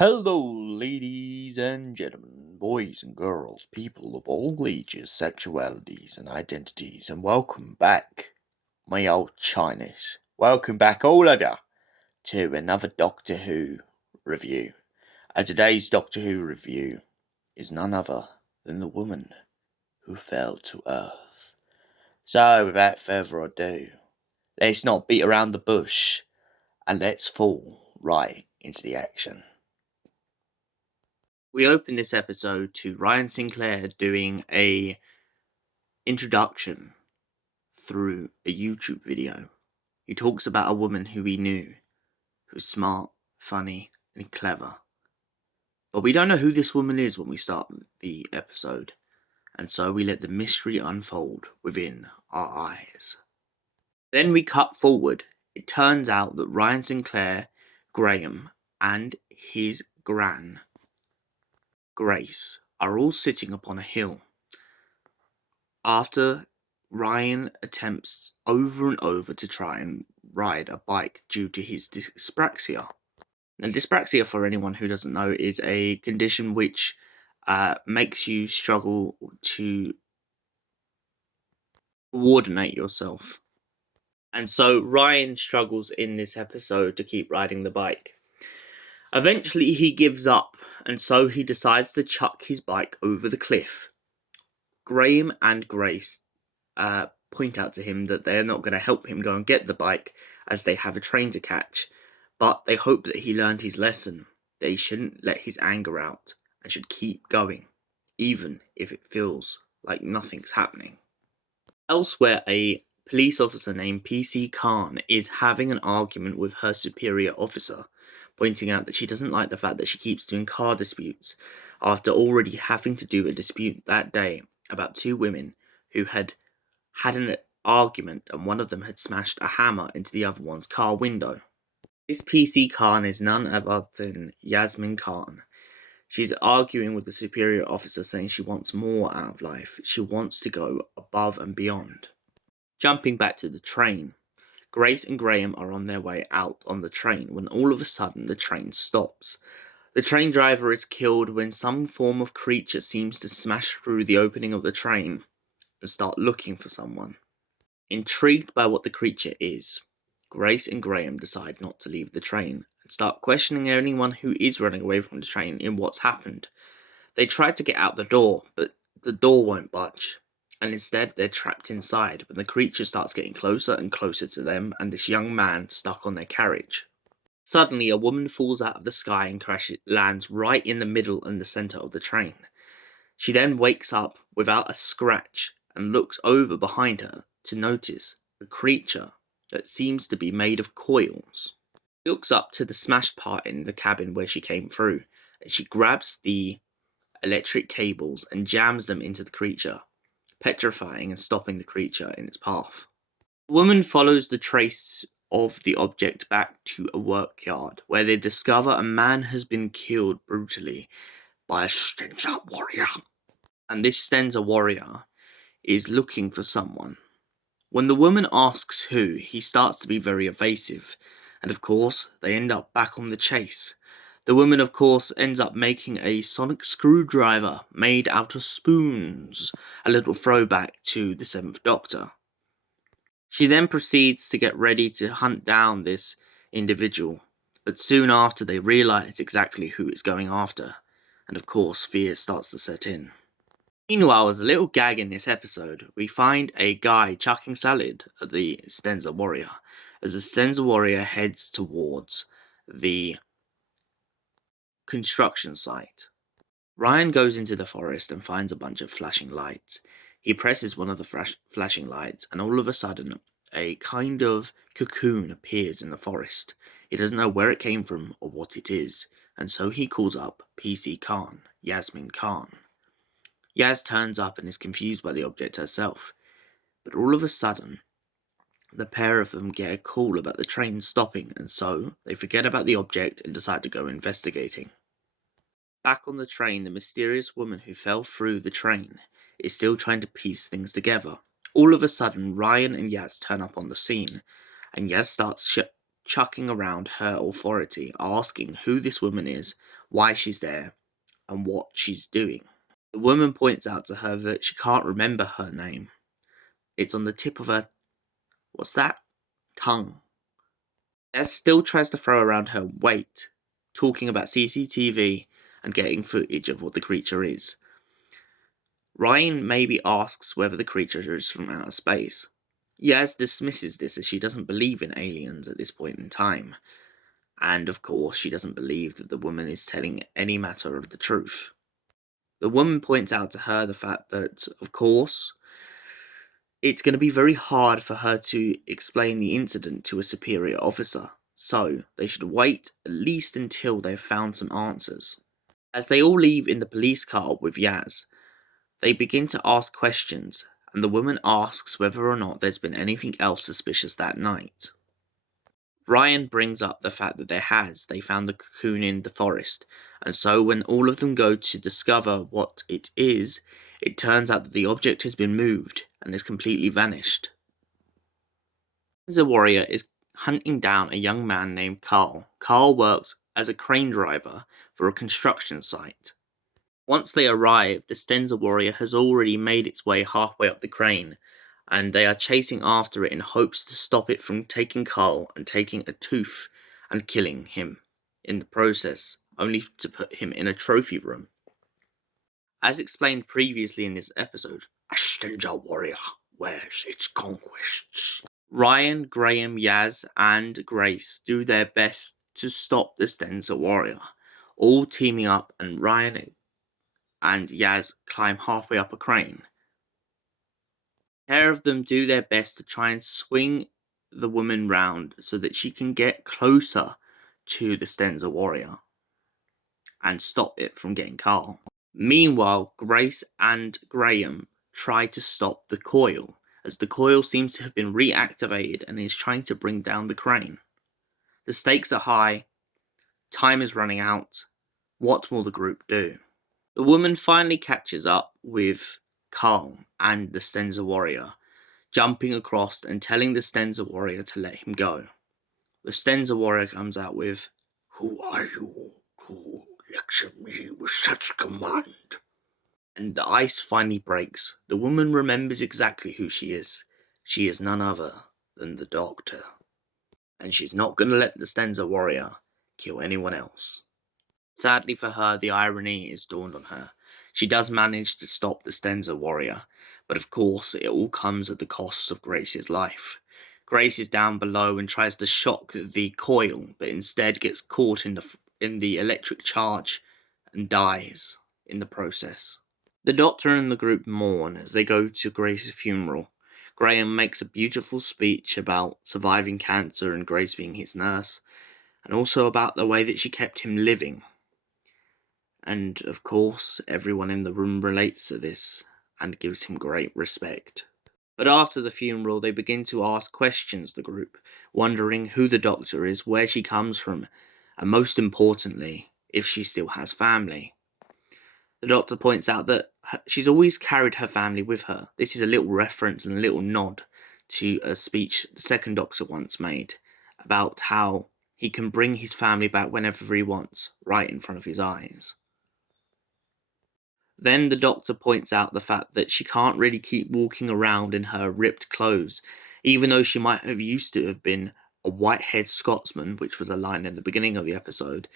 Hello, ladies and gentlemen, boys and girls, people of all ages, sexualities, and identities, and welcome back, my old Chinese. Welcome back, all of you, to another Doctor Who review. And today's Doctor Who review is none other than the woman who fell to Earth. So, without further ado, let's not beat around the bush, and let's fall right into the action. We open this episode to Ryan Sinclair doing a introduction through a YouTube video. He talks about a woman who he knew, who's smart, funny, and clever. But we don't know who this woman is when we start the episode, and so we let the mystery unfold within our eyes. Then we cut forward. It turns out that Ryan Sinclair, Graham, and his gran, Grace, are all sitting upon a hill. After Ryan attempts over and over to try and ride a bike due to his dyspraxia. Now, dyspraxia, for anyone who doesn't know, is a condition which makes you struggle to coordinate yourself. And so Ryan struggles in this episode to keep riding the bike. Eventually he gives up, and so he decides to chuck his bike over the cliff. Graham and Grace point out to him that they're not going to help him go and get the bike as they have a train to catch, but they hope that he learned his lesson, that he shouldn't let his anger out and should keep going, even if it feels like nothing's happening. Elsewhere, a police officer named PC Khan is having an argument with her superior officer, pointing out that she doesn't like the fact that she keeps doing car disputes, after already having to do a dispute that day about two women who had an argument and one of them had smashed a hammer into the other one's car window. This PC Khan is none other than Yasmin Khan. She's arguing with the superior officer, saying she wants more out of life. She wants to go above and beyond. Jumping back to the train, Grace and Graham are on their way out on the train when all of a sudden the train stops. The train driver is killed when some form of creature seems to smash through the opening of the train and start looking for someone. Intrigued by what the creature is, Grace and Graham decide not to leave the train and start questioning anyone who is running away from the train in what's happened. They try to get out the door, but the door won't budge, and instead they're trapped inside when the creature starts getting closer and closer to them and this young man stuck on their carriage. Suddenly, a woman falls out of the sky and lands right in the middle and the center of the train. She then wakes up without a scratch and looks over behind her to notice a creature that seems to be made of coils. She looks up to the smashed part in the cabin where she came through, and she grabs the electric cables and jams them into the creature, petrifying and stopping the creature in its path. The woman follows the trace of the object back to a workyard, where they discover a man has been killed brutally by a Stenza warrior. And this Stenza warrior is looking for someone. When the woman asks who, he starts to be very evasive, and of course, they end up back on the chase. The woman, of course, ends up making a sonic screwdriver made out of spoons, a little throwback to the Seventh Doctor. She then proceeds to get ready to hunt down this individual, but soon after they realise exactly who it's going after, and of course, fear starts to set in. Meanwhile, as a little gag in this episode, we find a guy chucking salad at the Stenza warrior, as the Stenza warrior heads towards the construction site. Ryan goes into the forest and finds a bunch of flashing lights. He presses one of the flashing lights, and all of a sudden, a kind of cocoon appears in the forest. He doesn't know where it came from or what it is, and so he calls up PC Khan, Yasmin Khan. Yaz turns up and is confused by the object herself, but all of a sudden, the pair of them get a call about the train stopping, and so they forget about the object and decide to go investigating. Back on the train, the mysterious woman who fell through the train is still trying to piece things together. All of a sudden, Ryan and Yaz turn up on the scene, and Yaz starts chucking around her authority, asking who this woman is, why she's there, and what she's doing. The woman points out to her that she can't remember her name. It's on the tip of her, what's that? Tongue. Jazz still tries to throw around her weight, talking about CCTV and getting footage of what the creature is. Ryan maybe asks whether the creature is from outer space. Yaz dismisses this as she doesn't believe in aliens at this point in time. And of course, she doesn't believe that the woman is telling any matter of the truth. The woman points out to her the fact that, of course, it's going to be very hard for her to explain the incident to a superior officer, so they should wait at least until they've found some answers. As they all leave in the police car with Yaz, they begin to ask questions, and the woman asks whether or not there's been anything else suspicious that night. Ryan brings up the fact that they found the cocoon in the forest, and so when all of them go to discover what it is, it turns out that the object has been moved and has completely vanished. The warrior is hunting down a young man named Carl. Carl works as a crane driver for a construction site. Once they arrive, the Stenza warrior has already made its way halfway up the crane, and they are chasing after it in hopes to stop it from taking Carl and taking a tooth and killing him in the process, only to put him in a trophy room. As explained previously in this episode, a Stenza warrior wears its conquests. Ryan, Graham, Yaz, and Grace do their best to stop the Stenza warrior, all teaming up, and Ryan and Yaz climb halfway up a crane. A pair of them do their best to try and swing the woman round so that she can get closer to the Stenza warrior and stop it from getting Carl. Meanwhile, Grace and Graham try to stop the coil, as the coil seems to have been reactivated and is trying to bring down the crane. The stakes are high, time is running out. What will the group do? The woman finally catches up with Carl and the Stenza warrior, jumping across and telling the Stenza warrior to let him go. The Stenza warrior comes out with, "Who are you to lecture me with such command?" And the ice finally breaks. The woman remembers exactly who she is. She is none other than the Doctor. And she's not going to let the Stenza warrior kill anyone else. Sadly for her, the irony is dawned on her. She does manage to stop the Stenza warrior, but of course it all comes at the cost of Grace's life. Grace is down below and tries to shock the coil, but instead gets caught in the electric charge and dies in the process. The Doctor and the group mourn as they go to Grace's funeral. Graham makes a beautiful speech about surviving cancer and Grace being his nurse, and also about the way that she kept him living. And of course, everyone in the room relates to this and gives him great respect. But after the funeral, they begin to ask questions, the group, wondering who the Doctor is, where she comes from, and most importantly, if she still has family. The Doctor points out that she's always carried her family with her. This is a little reference and a little nod to a speech the second Doctor once made about how he can bring his family back whenever he wants, right in front of his eyes. Then the Doctor points out the fact that she can't really keep walking around in her ripped clothes, even though she might have used to have been a white-haired Scotsman, which was a line in the beginning of the episode.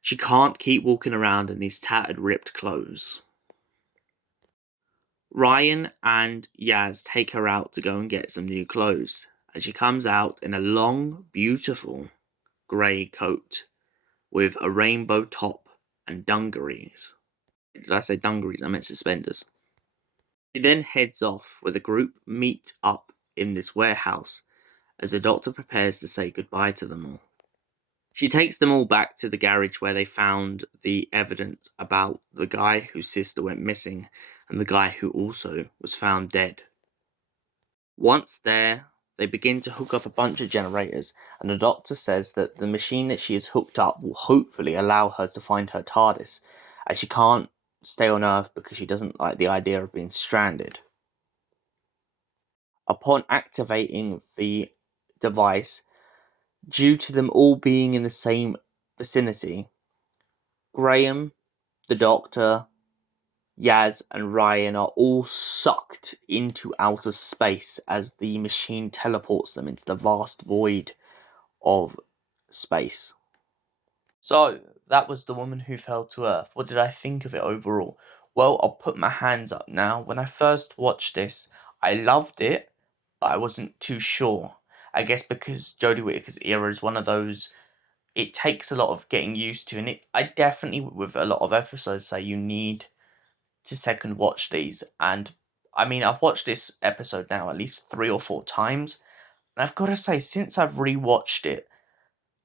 She can't keep walking around in these tattered, ripped clothes. Ryan and Yaz take her out to go and get some new clothes, and she comes out in a long, beautiful grey coat with a rainbow top and dungarees. Did I say dungarees? I meant suspenders. She then heads off where the group meet up in this warehouse as the Doctor prepares to say goodbye to them all. She takes them all back to the garage where they found the evidence about the guy whose sister went missing and the guy who also was found dead. Once there, they begin to hook up a bunch of generators, and the Doctor says that the machine that she has hooked up will hopefully allow her to find her TARDIS, as she can't stay on Earth because she doesn't like the idea of being stranded. Upon activating the device, due to them all being in the same vicinity. Graham, the Doctor, Yaz, and Ryan are all sucked into outer space as the machine teleports them into the vast void of space. So, that was The Woman Who Fell to Earth. What did I think of it overall? Well, I'll put my hands up now. When I first watched this, I loved it, but I wasn't too sure. I guess because Jodie Whittaker's era is one of those, it takes a lot of getting used to, and I definitely, with a lot of episodes, say you need to second watch these. And I mean, I've watched this episode now at least 3 or 4 times, and I've got to say, since I've rewatched it,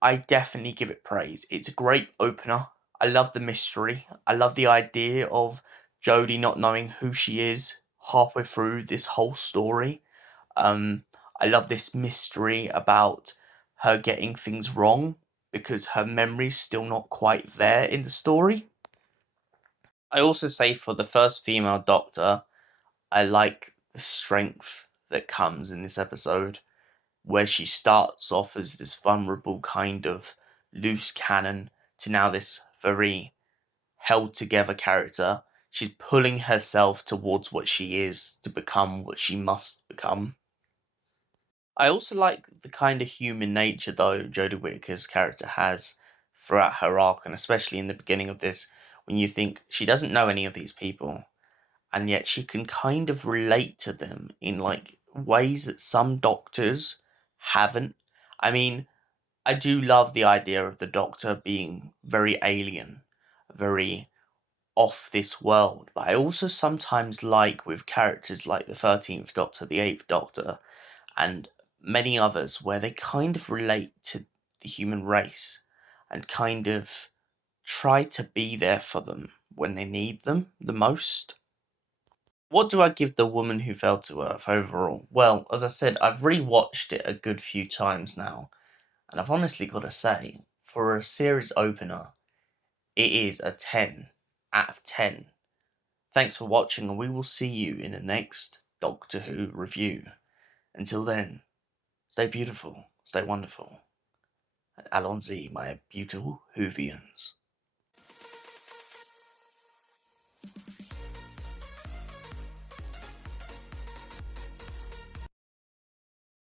I definitely give it praise. It's a great opener. I love the mystery. I love the idea of Jodie not knowing who she is halfway through this whole story. Um, I love this mystery about her getting things wrong because her memory's still not quite there in the story. I also say for the first female Doctor, I like the strength that comes in this episode, where she starts off as this vulnerable kind of loose cannon to now this very held together character. She's pulling herself towards what she is to become what she must become. I also like the kind of human nature, though, Jodie Whittaker's character has throughout her arc, and especially in the beginning of this, when you think she doesn't know any of these people, and yet she can kind of relate to them in like ways that some doctors haven't. I mean, I do love the idea of the Doctor being very alien, very off this world, but I also sometimes like with characters like the 13th Doctor, the 8th Doctor, and many others where they kind of relate to the human race and kind of try to be there for them when they need them the most. What do I give The Woman Who Fell to Earth overall? Well, as I said, I've rewatched it a good few times now, and I've honestly got to say, for a series opener, it is a 10 out of 10. Thanks for watching, and we will see you in the next Doctor Who review. Until then, stay beautiful, stay wonderful, and allons-y, my beautiful Whovians.